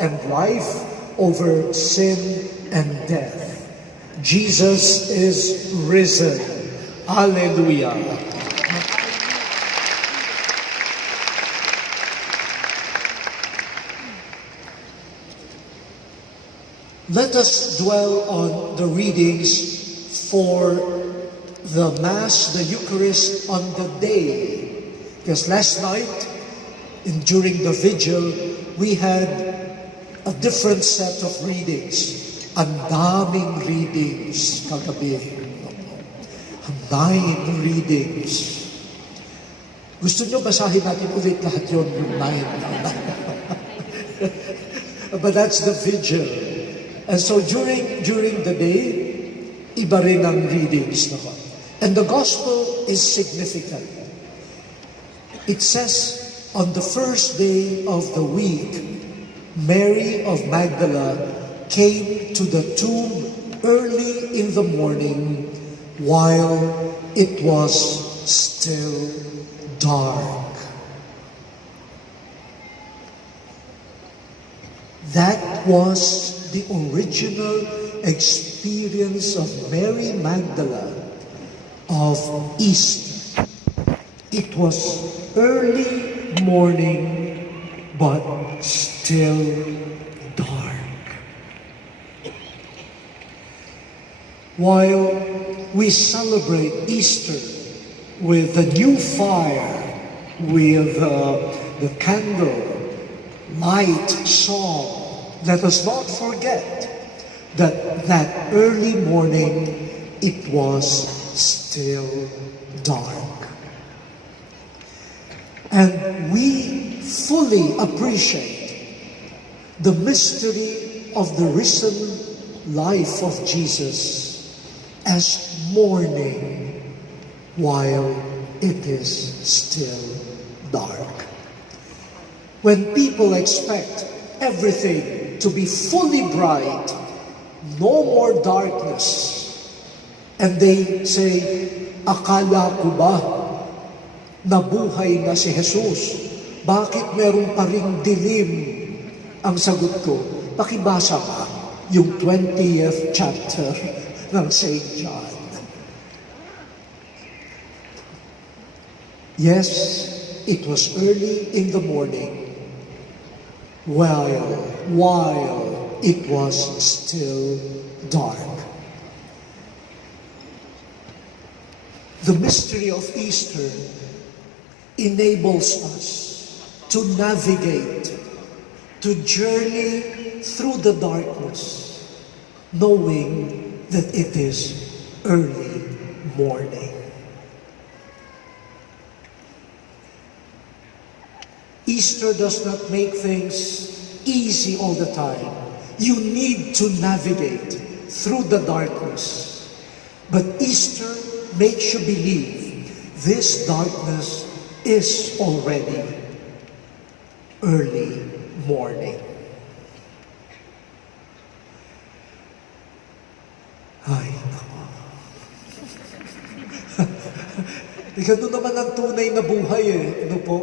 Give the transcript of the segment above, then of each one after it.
and life over sin and death. Jesus is risen. Hallelujah. Let us dwell on the readings for the Mass, the Eucharist on the day. Because last night, during the vigil, we had a different set of readings. Ang daming readings kagabi. Ang daming readings. Gusto nyo basahin natin ulit lahat yun, yung 9? But that's the vigil. And so during the day, iba rin ang readings naman. And the gospel is significant. It says, on the first day of the week, Mary of Magdala came to the tomb early in the morning while it was still dark. That was the original experience of Mary Magdala of Easter. It was early morning, but still dark. While we celebrate Easter with the new fire, with the candle, light, song, let us not forget that early morning, it was still dark. And we fully appreciate the mystery of the risen life of Jesus as morning while it is still dark. When people expect everything to be fully bright, no more darkness, and they say, akala ko ba nabuhay na si Jesus? Bakit meron pa ring dilim? Ang sagot ko, pakibasa ka yung 20th chapter ng St. John. Yes, it was early in the morning while it was still dark. The mystery of Easter enables us to navigate, to journey through the darkness, knowing that it is early morning. Easter does not make things easy all the time. You need to navigate through the darkness. But Easter makes you believe this darkness is already early morning. Ay, nako. Ganun naman ang tunay na buhay Ano po?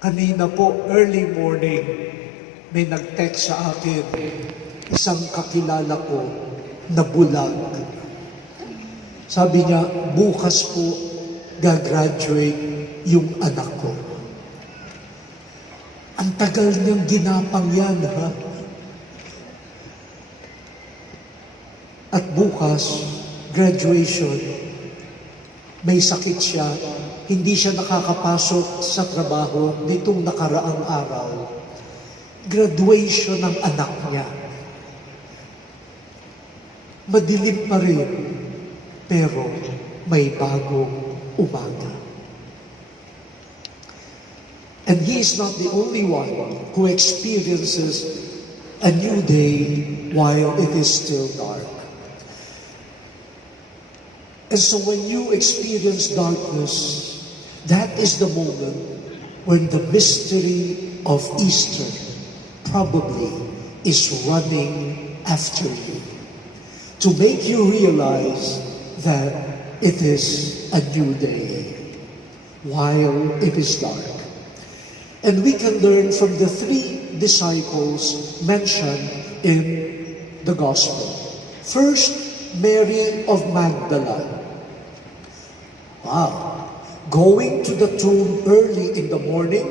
Kanina po, early morning, may nag-text sa akin, isang kakilala ko na bulag. Sabi niya, bukas po gagraduate yung anak ko. Ang tagal niyang ginapang yan, ha? At bukas, graduation, may sakit siya, hindi siya nakakapasok sa trabaho nitong nakaraang araw. Graduation ng anak niya. Madilim pa rin, pero may bagong umaga. And he is not the only one who experiences a new day while it is still dark. And so when you experience darkness, that is the moment when the mystery of Easter probably is running after you to make you realize that it is a new day while it is dark. And we can learn from the three disciples mentioned in the Gospel. First, Mary of Magdala. Wow. Going to the tomb early in the morning,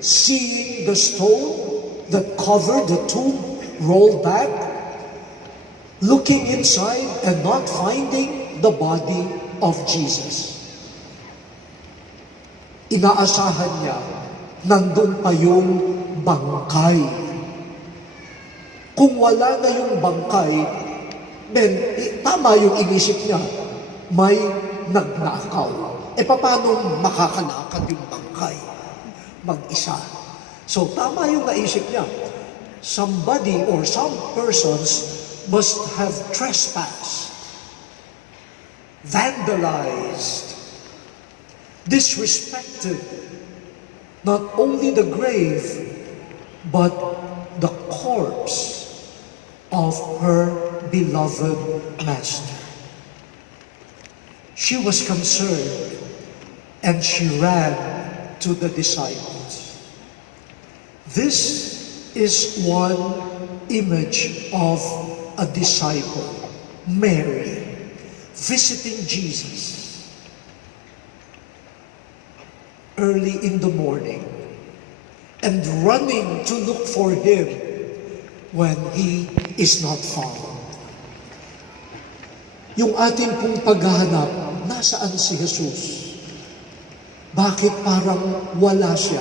seeing the stone that covered the tomb rolled back, looking inside and not finding the body of Jesus. Inaasahan niya, nandun pa yung bangkay. Kung wala na yung bangkay, tama yung inisip niya, may nagnakaw. Paano makakalakad yung bangkay? Mag-isa. So, tama yung naisip niya. Somebody or some persons must have trespassed, vandalized, disrespected not only the grave, but the corpse of her beloved Master. She was concerned and she ran to the disciples. This is one image of a disciple, Mary, visiting Jesus early in the morning and running to look for him when he is not found. Yung ating pong paghahanap, nasaan si Jesus? Bakit parang wala siya?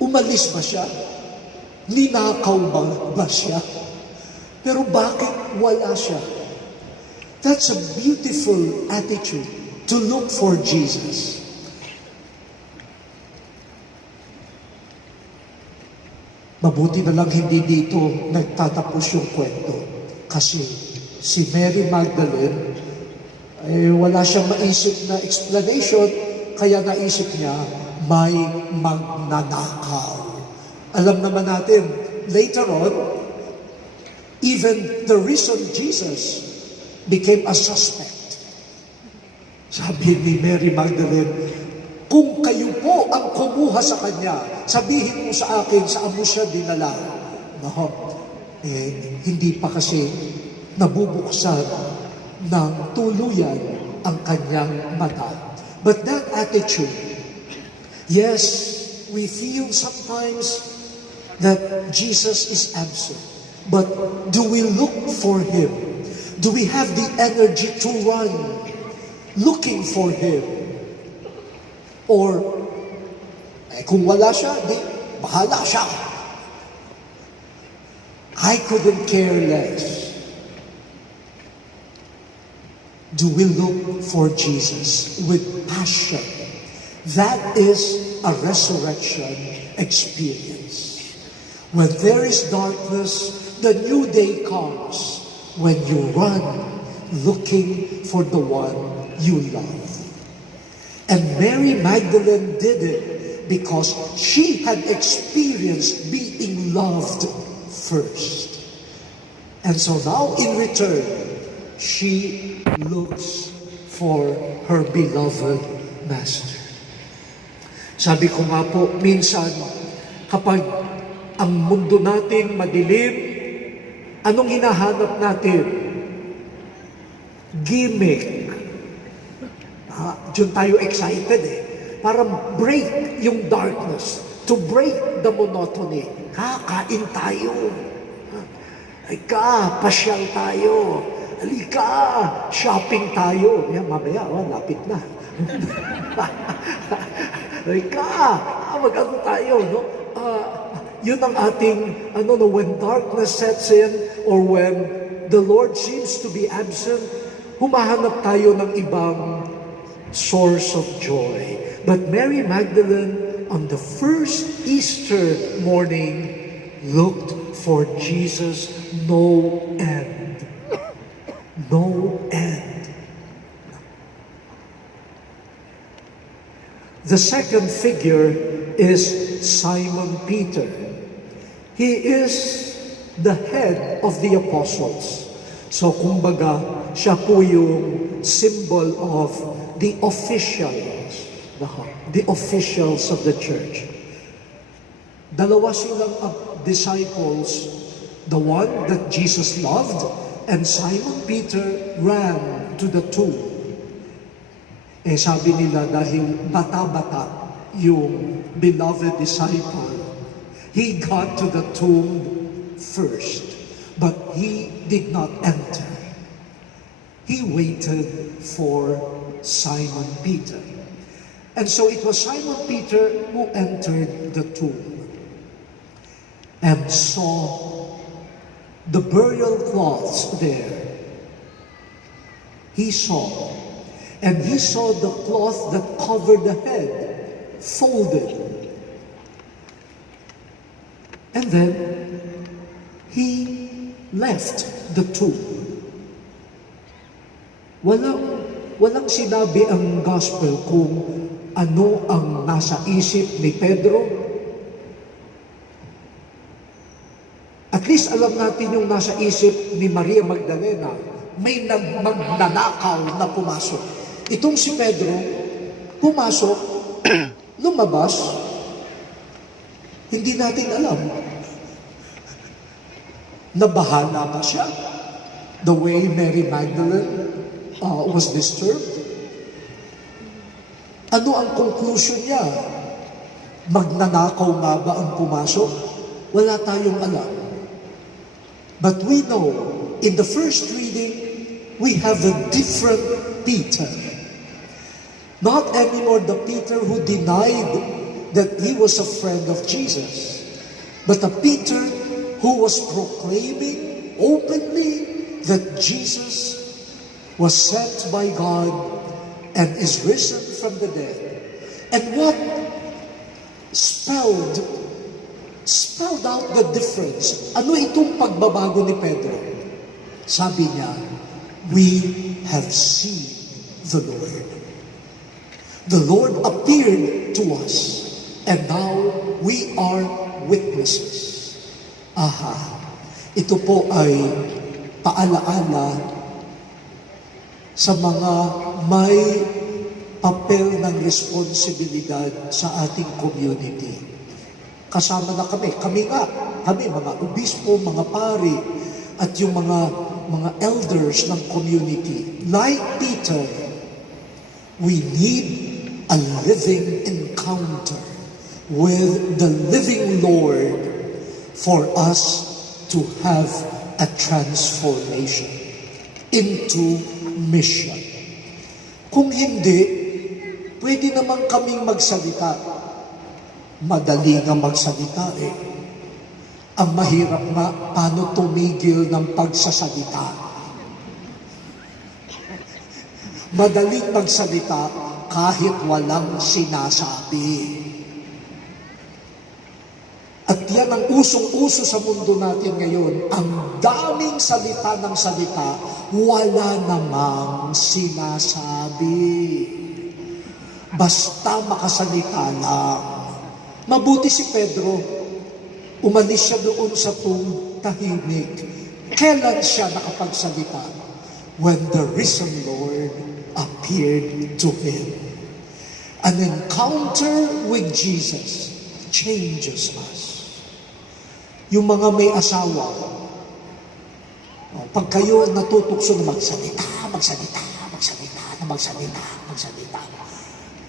Umalis ba siya? Ninakaw ba siya? Pero bakit wala siya? That's a beautiful attitude to look for Jesus. Mabuti na lang hindi dito nagtatapos yung kwento. Kasi si Mary Magdalene, wala siyang maisip na explanation, kaya naisip niya, may magnanakaw. Alam naman natin, later on, even the risen Jesus became a suspect. Sabi ni Mary Magdalene, kung kayo po ang kumuha sa kanya, sabihin mo sa akin, saan mo siya dinala? No, hindi pa kasi nabubuksan ng tuluyan ang kanyang mata. But that attitude, yes, we feel sometimes that Jesus is absent. But do we look for Him? Do we have the energy to run looking for Him? Or, kung wala siya, di, bahala siya. I couldn't care less. Do we look for Jesus with passion? That is a resurrection experience. When there is darkness, the new day comes when you run looking for the one you love. And Mary Magdalene did it because she had experienced being loved first. And so now in return, she looks for her beloved Master. Sabi ko nga po, minsan, kapag ang mundo natin madilim, anong hinahanap natin? Gimmick. Diyan tayo excited para break yung darkness, to break the monotony. Kain tayo. Pasyal tayo. Halika, shopping tayo. Yan, mamaya, lapit na. Halika, mag-ano tayo, no? Yun ang ating, when darkness sets in, or when the Lord seems to be absent, humahanap tayo ng ibang source of joy. But Mary Magdalene, on the first Easter morning, looked for Jesus no end. No end. The second figure is Simon Peter. He is the head of the apostles. So kumbaga, siya po yung symbol of the officials of the church. Dalawa silang disciples, the one that Jesus loved, and Simon Peter ran to the tomb. Sabi nila dahil bata-bata yung beloved disciple, he got to the tomb first, but he did not enter. He waited for Simon Peter. And so it was Simon Peter who entered the tomb and saw the burial cloths there. He saw the cloth that covered the head folded. And then he left the tomb. Walang sinabi ang gospel kung ano ang nasa isip ni Pedro. At least alam natin yung nasa isip ni Maria Magdalena. May magnanakaw na pumasok. Itong si Pedro, pumasok, lumabas, hindi natin alam. Nabahala ba siya? The way Mary Magdalene was disturbed? Ano ang conclusion niya? Magnanakaw nga ba ang pumasok? Wala tayong alam. But we know, in the first reading, we have a different Peter. Not anymore the Peter who denied that he was a friend of Jesus, but a Peter who was proclaiming openly that Jesus was sent by God and is risen from the dead. And what spelled out the difference? Ano itong pagbabago ni Pedro? Sabi niya, we have seen the Lord. The Lord appeared to us, and now we are witnesses. Aha, ito po ay paalaala sa mga may papel ng responsibilidad sa ating community. Kasama na kami mga obispo, mga pari, at yung mga elders ng community. Like Peter, we need a living encounter with the living Lord for us to have a transformation into mission. Kung hindi, pwede naman kaming magsalita. Madali nga magsalita eh. Ang mahirap nga, paano tumigil ng pagsasalita? Madaling magsalita kahit walang sinasabi. At yan ang usong-uso sa mundo natin ngayon. Ang daming salita ng salita, wala namang sinasabi. Basta makasalita lang. Mabuti si Pedro, umalis siya doon sa tahimik. Kailan siya nakapagsalita? When the risen Lord appeared to him. An encounter with Jesus changes us. Yung mga may asawa, pag kayo natutukso na magsalita,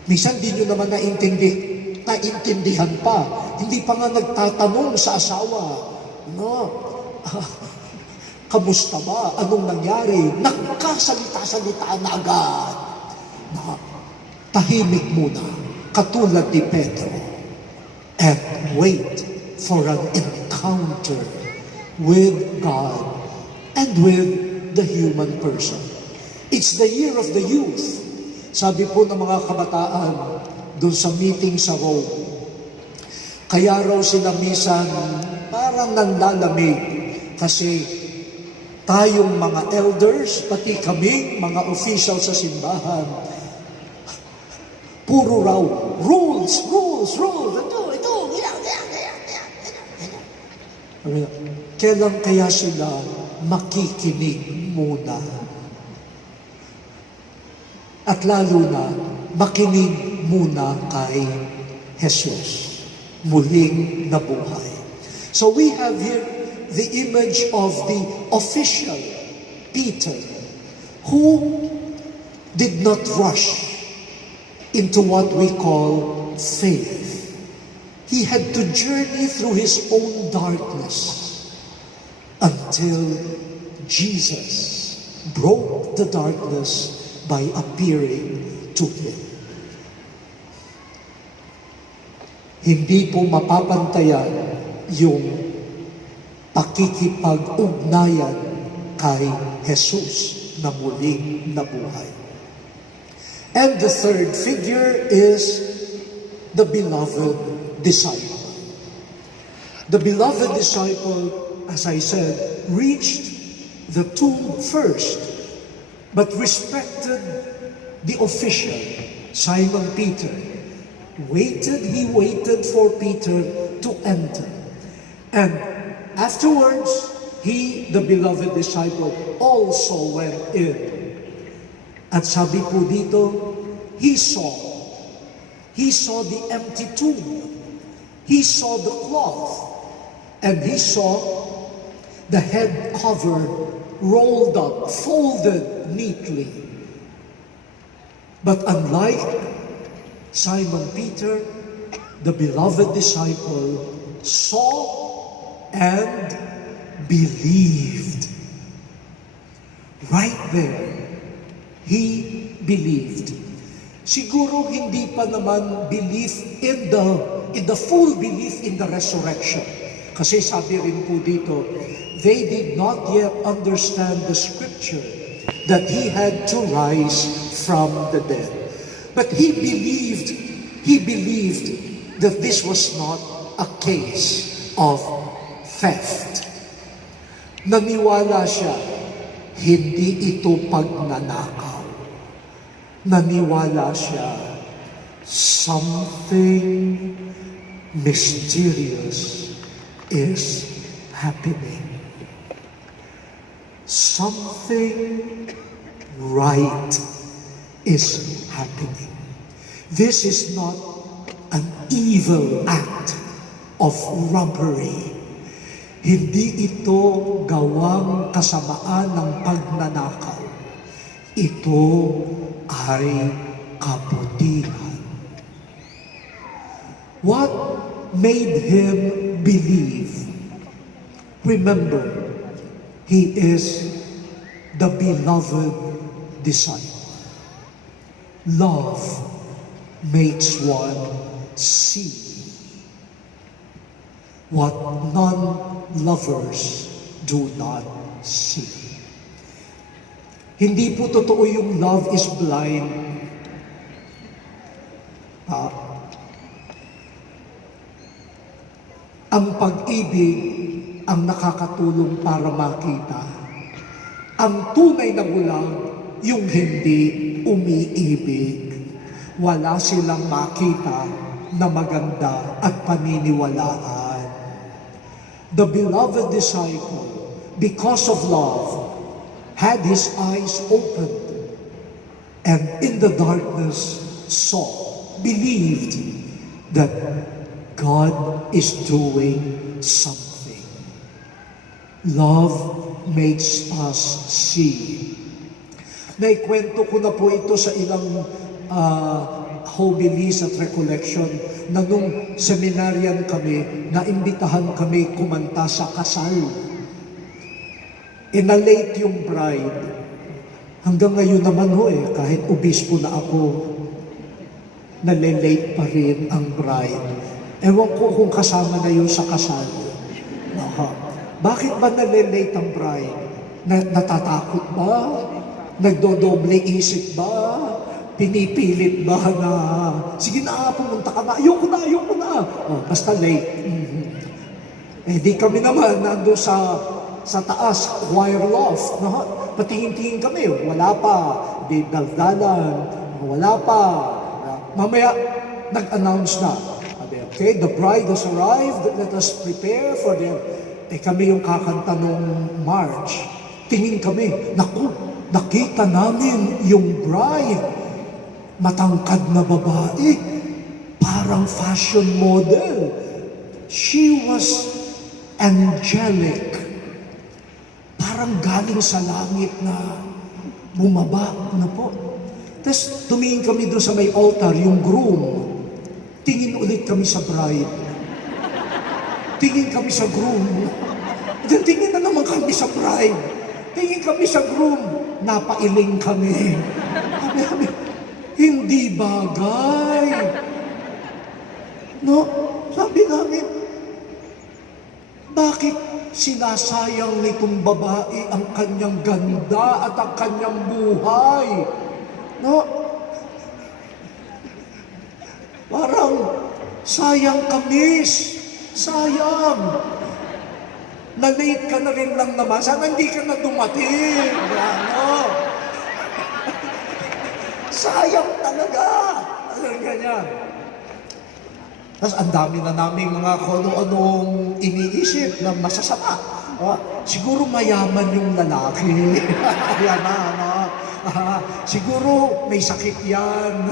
minsan di nyo naman naintindihan pa. Hindi pa nga nagtatanong sa asawa, kamusta ba? Anong nangyari? Nagkasalita-salita na agad. Tahimik muna, katulad ni Pedro, and wait for an encounter with God and with the human person. It's the year of the youth. Sabi po ng mga kabataan doon sa meeting sa Rome, kaya raw sila minsan parang nanlalamig kasi tayong mga elders, pati kami, mga official sa simbahan, puro raw, rules. Kailan kaya sila makikinig muna? At lalo na, makinig muna kay Jesus. muling nabuhay. So we have here the image of the official Peter, who did not rush into what we call faith. He had to journey through his own darkness until Jesus broke the darkness by appearing to him. Hindi po mapapantayan yung pakikipag-ugnayan kay Jesus na muling nabuhay. And the third figure is the beloved disciple. The beloved disciple, as I said, reached the tomb first, but respected the official, Simon Peter. He waited for Peter to enter. And afterwards, he, the beloved disciple, also went in. At sabi po dito, he saw the empty tomb. He saw the cloth. And he saw the head cover rolled up, folded neatly. But unlike Simon Peter, the beloved disciple saw and believed. Right there, he believed. Siguro hindi pa naman belief in the full belief in the resurrection. Kasi sabi rin po dito, they did not yet understand the scripture that he had to rise from the dead. But he believed that this was not a case of theft. Naniwala siya, hindi ito pagnanakaw. Naniwala siya, something mysterious is happening. Something right is happening. This is not an evil act of robbery. Hindi ito gawang kasamaan ng pagnanakaw. Ito ay kabutihan. What made him believe? Remember, he is the beloved disciple. Love makes one see what non-lovers do not see. Hindi po totoo yung love is blind. Ang pag-ibig ang nakakatulong para makita. Ang tunay na bulag, yung hindi umiibig. Wala silang makita na maganda at paniniwalaan. The beloved disciple, because of love, had his eyes opened and in the darkness saw, believed that God is doing something. Love makes us see. Naikwento ko na po ito sa ilang homilies at recollection na nung seminaryan kami, naimbitahan kami kumanta sa kasal. Inalate yung bride. Hanggang ngayon naman kahit obispo na ako, nalilate pa rin ang bride. Ewan ko kung kasama na yun sa kasal. Bakit ba nalilate ang bride? Natatakot ba? Nagdodoble isip ba? Pinipilit ba na, sige na, pumunta ka na, ayoko na. Basta late. Di kami naman nando sa taas, choir loft. Patingin-tingin kami, wala pa. Di daldalan, wala pa. Mamaya, nag-announce na. Okay, the bride has arrived, let us prepare for them. Kami yung kakanta nung March. Tingin kami, naku, nakita namin yung bride. Matangkad na babae, parang fashion model. She was angelic. Parang galing sa langit na bumaba na po. Tapos tumingin kami doon sa may altar, yung groom. Tingin ulit kami sa bride. Tingin kami sa groom. Then tingin na naman kami sa bride. Tingin kami sa groom. Napailing kami. Sabi, hindi bagay. No? Sabi namin, bakit sinasayang nitong babae ang kanyang ganda at ang kanyang buhay? No? Parang sayang kamis. Sayang. Na-late ka na rin lang naman. Sana hindi ka na dumating. Ano? Sayang talaga. Ano ganyan? Tapos ang dami na naming mga kung-anong iniisip na masasama. Siguro mayaman yung lalaki. Yan na, no? Siguro may sakit yan.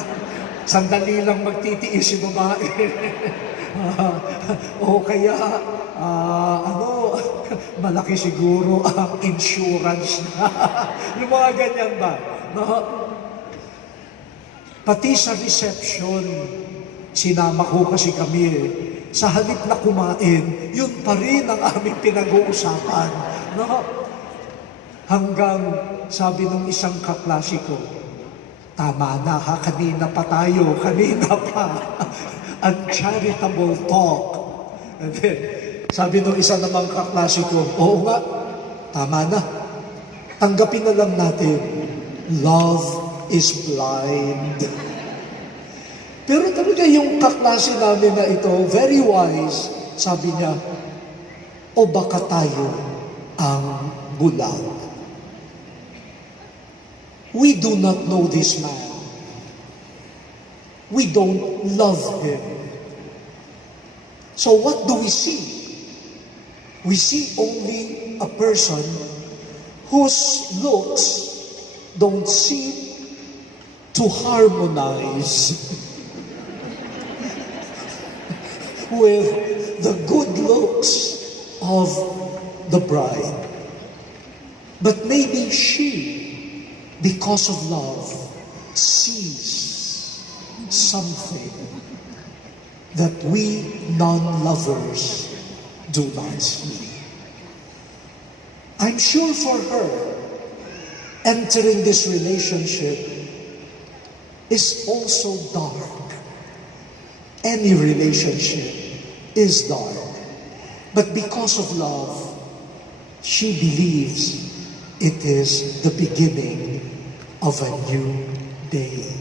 Sandali lang magtitiis si babae. O kaya, malaki siguro ang insurance na. Yung mga ganyan ba? No? Pati sa reception, sinama ko kasi kami sa halip na kumain, yun pa rin ang aming pinag-uusapan. No? Hanggang sabi nung isang kaklase ko, tama na ha, kanina pa tayo, kanina pa. Uncharitable talk. And then, sabi nung isa namang kaklase ko, oo nga, tama na. Tanggapin na lang natin, love is blind. Pero talaga yung kaklase namin na ito, very wise, sabi niya, o baka tayo ang bulag. We do not know this man. We don't love him. So what do we see? We see only a person whose looks don't seem to harmonize with the good looks of the bride. But maybe she, because of love, sees something that we non-lovers do not see. I'm sure for her, entering this relationship is also dark. Any relationship is dark. But because of love, she believes it is the beginning of a new day.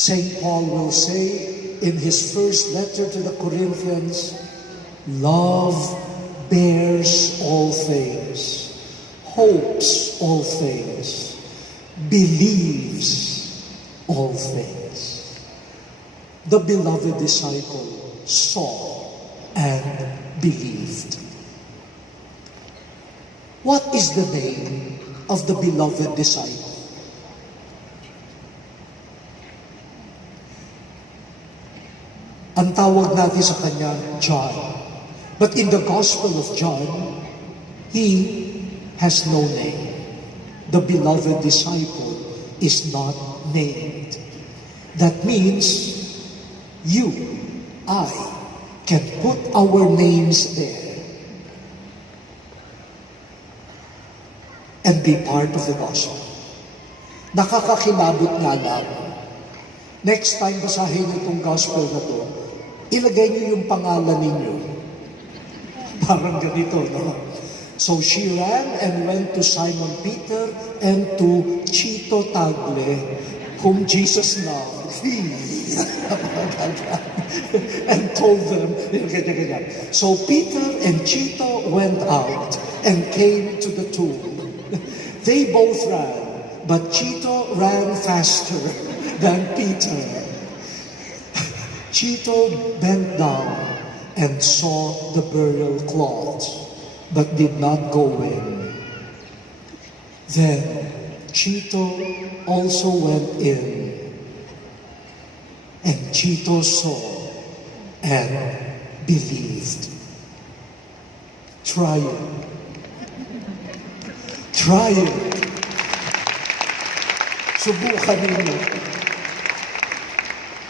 St. Paul will say in his first letter to the Corinthians, love bears all things, hopes all things, believes all things. The beloved disciple saw and believed. What is the name of the beloved disciple? Ang tawag natin sa kanya, John. But in the Gospel of John, he has no name. The beloved disciple is not named. That means you, I, can put our names there and be part of the gospel. Nakakakilabot nga lang. Next time basahin itong gospel na to, ilagay niyo yung pangalan ninyo. Parang ganito, no? So she ran and went to Simon Peter and to Chito Tagle, whom Jesus loved. And told them, so Peter and Chito went out and came to the tomb. They both ran, but Chito ran faster than Peter. Chito bent down and saw the burial cloths, but did not go in. Then Chito also went in, and Chito saw and believed. Try it. Try it. Subukan ninyo.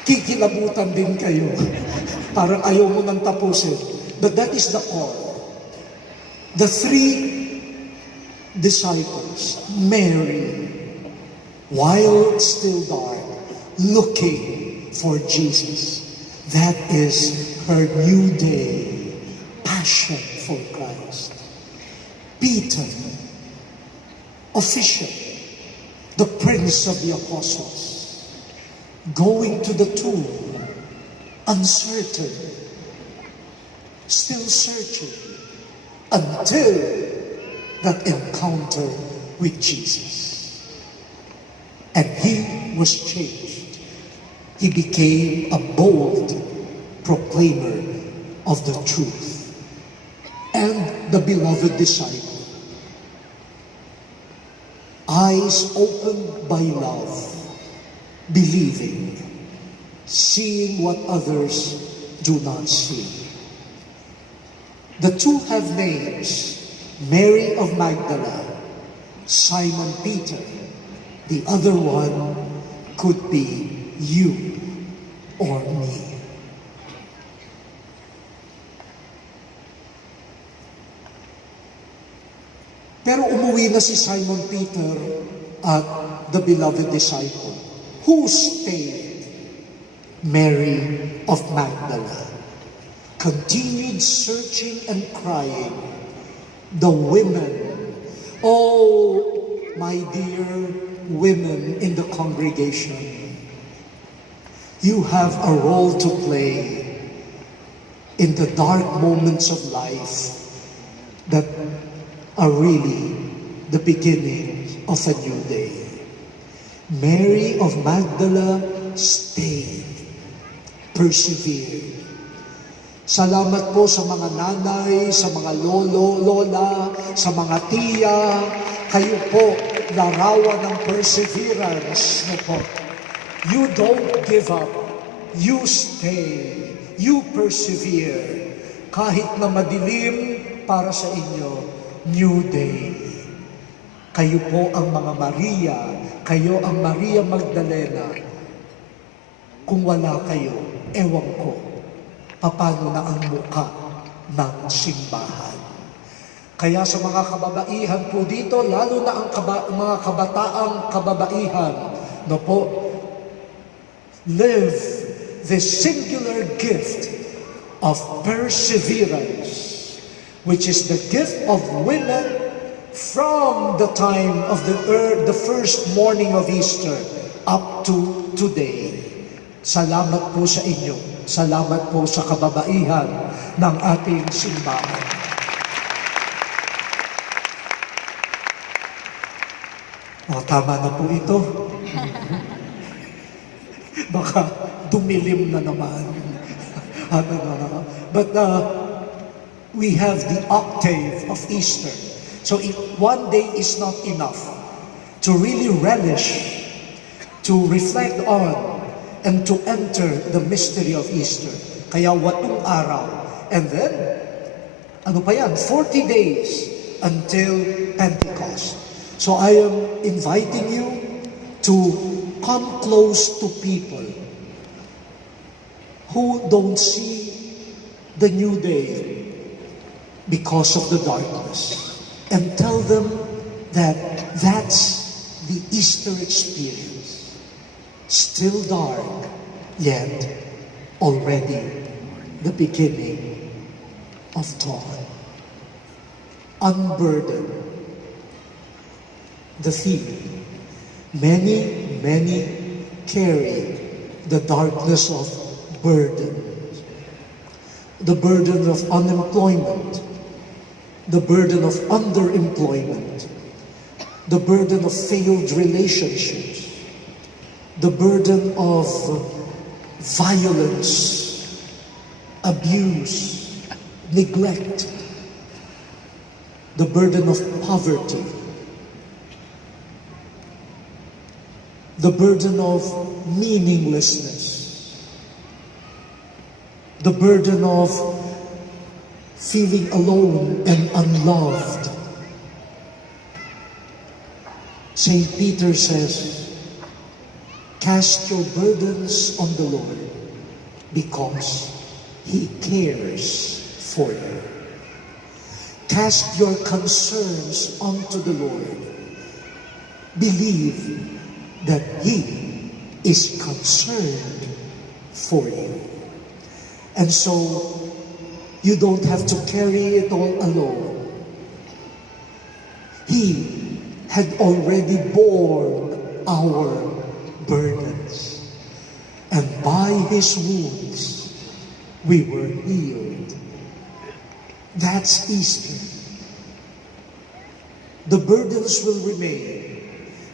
Kikilabutan din kayo. Parang ayaw mo nang tapusin. But that is the call. The three disciples, Mary, while still dark, looking for Jesus. That is her new day, passion for Christ. Peter, official, the prince of the apostles, going to the tomb, uncertain, still searching, until that encounter with Jesus. And he was changed. He became a bold proclaimer of the truth and the beloved disciple. Eyes opened by love, believing, seeing what others do not see. The two have names: Mary of Magdala, Simon Peter. The other one could be you or me. Pero umuwi na si Simon Peter at the beloved disciple. Who stayed? Mary of Magdala continued searching and crying. The women, oh, my dear women in the congregation, you have a role to play in the dark moments of life that are really the beginning of a new day. Mary of Magdala stayed, persevered. Salamat po sa mga nanay, sa mga lolo, lola, sa mga tiya. Kayo po, larawan ng perseverance na po. You don't give up. You stay. You persevere. Kahit na madilim para sa inyo, new day. Kayo po ang mga Maria. Kayo ang Maria Magdalena. Kung wala kayo, ewan ko, paano na ang mukha ng simbahan. Kaya sa mga kababaihan po dito, lalo na ang mga kabataang kababaihan, no po, live this singular gift of perseverance, which is the gift of women from the time of the first morning of Easter up to today. Salamat po sa inyo. Salamat po sa kababaihan ng ating simbahan. O, tama na po ito. Baka dumilim na naman. But we have the octave of Easter. So one day is not enough to really relish, to reflect on, and to enter the mystery of Easter. Kaya 8 araw. And then, ano pa yan? 40 days until Pentecost. So I am inviting you to come close to people who don't see the new day because of the darkness. And tell them that that's the Easter experience. Still dark, yet already the beginning of dawn. Unburden, the theme. Many carry the darkness of burden. The burden of unemployment, the burden of underemployment, the burden of failed relationships, the burden of violence, abuse, neglect, the burden of poverty, the burden of meaninglessness, the burden of feeling alone and unloved. St. Peter says, cast your burdens on the Lord because He cares for you. Cast your concerns onto the Lord. Believe that He is concerned for you. And so, you don't have to carry it all alone. He had already borne our burdens. And by His wounds, we were healed. That's Easter. The burdens will remain.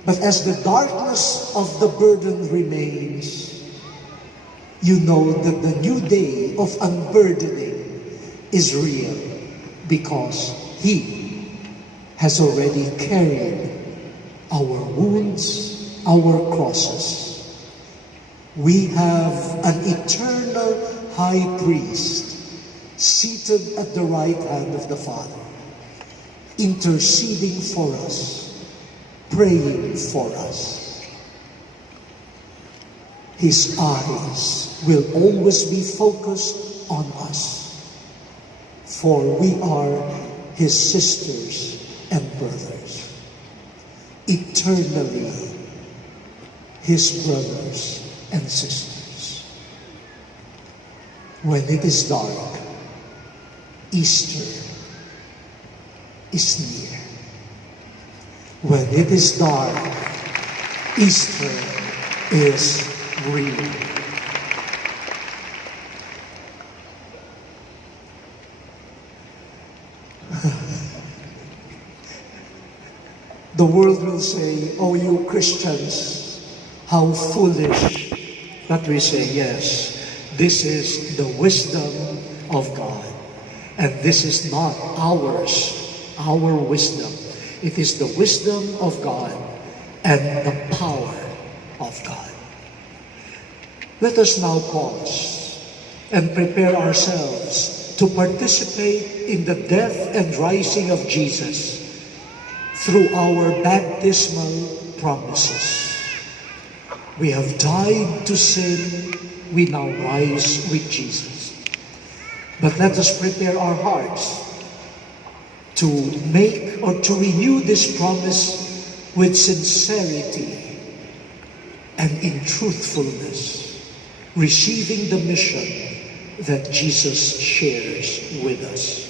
But as the darkness of the burden remains, you know that the new day of unburdening is real because He has already carried our wounds, our crosses. We have an eternal high priest seated at the right hand of the Father, interceding for us, praying for us. His eyes will always be focused on us, for we are His sisters and brothers, eternally His brothers and sisters. When it is dark, Easter is near. When it is dark, Easter is real. The world will say, oh, you Christians, how foolish that we say, yes, this is the wisdom of God. And this is not our wisdom. It is the wisdom of God and the power of God. Let us now pause and prepare ourselves to participate in the death and rising of Jesus through our baptismal promises. We have died to sin, we now rise with Jesus. But let us prepare our hearts to make or to renew this promise with sincerity and in truthfulness, receiving the mission that Jesus shares with us.